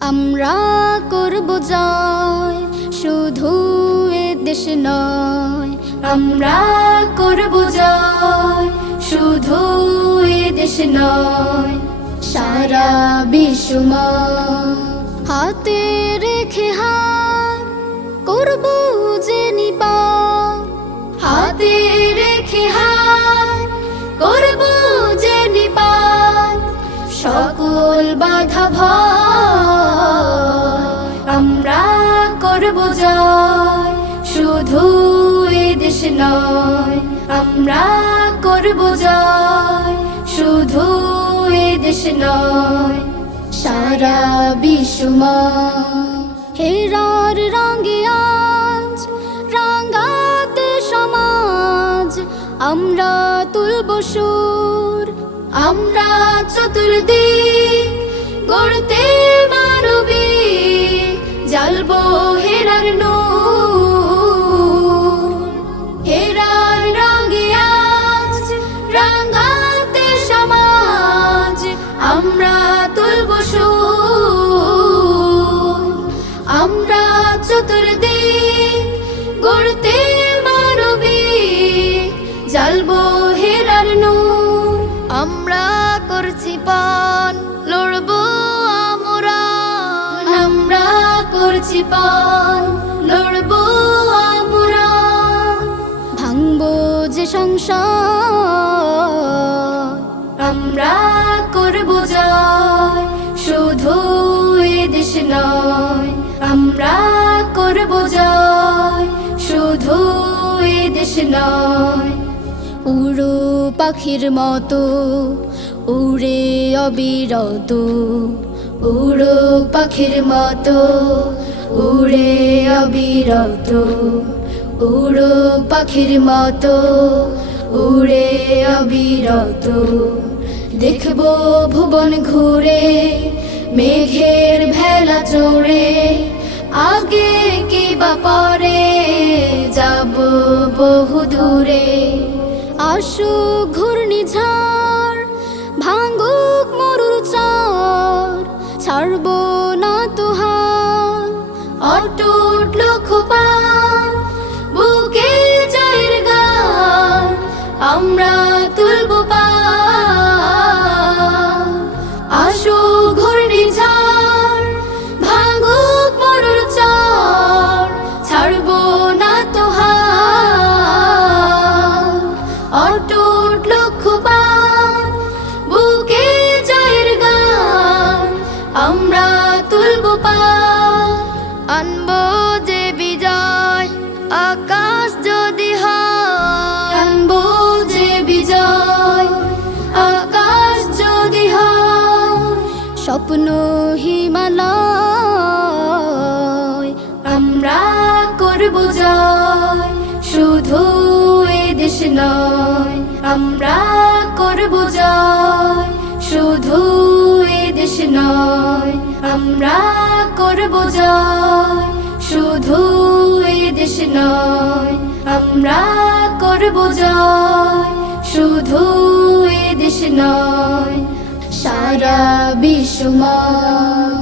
আমরা করব জয়, শুধু এ দেশ নয়। আমরা করব জয়, শুধু এ দেশ নয়, সারা বিশ্বময়। হাতে রেখে হাত করব যে নিপাত, হাতে রেখে হাত করব যে নিপাত, সকল বাধা ভয়। আমরা করব জয়, শুধু এ দেশ নয়। আমরা করব জয়, শুধু এ দেশ নয়, সারা বিশ্বময়। হেরার রঙে আজ রাঙাতে সমাজ, আমরা তুলব সুর। আমরা চতুর্দিক গড়তে মানবিক, জ্বালবো হেরার নূর। হেরার রঙে আজ রাঙাতে সমাজ, আমরা তুলব সুর। আমরা চতুর্দিক গড়তে মানবিক, জ্বালবো হেরার নূর। আমরা করছি পান, লড়বো আমরা। আমরা করছি পান, লড়বো আমরা। ভাঙবো যে সংসার, আমরা করব জয়, শুধু এ দেশ নয়। আমরা করব জয়, শুধু এ দেশ নয়। উড়ো পাখির মতো উড়ে অবিরত, উড়ো পাখির মতো উড়ে অবিরত। উড়ো পাখির মতো উড়ে অবিরত। দেখবো ভুবন ঘুরে, মেঘের ভেলা চড়ে। আগে কি বা পরে যাব বহু দূরে। আসুক ঘূর্ণিঝড়, ভাঙুক মরুর চর, ছাড়বো না তো হাল। অটুট লক্ষ্যপাত, বুকে জয়ের গান, আমরা তুলব পাল। আসুক ঘূর্ণিঝড়, ভাঙুক মরুর চর, ছাড়বো না তো হাল। অটুট লক্ষ্যপাত, বুকে জয়ের গান, আমরা তুলব পাল। আনবো যে বিজয়, আকাশ যদি হয়। আনবো যে বিজয়, আকাশ যদি হয়। স্বপ্ন হিমালয়, আমরা করব জয়, শুধু এ দেশ নয়। আমরা করব জয়, শুধু এ দেশ নয়। আমরা করব জয়, শুধু এ দেশ নয়। আমরা করব জয়, শুধু এ দেশ নয়, সারা বিশ্বময়।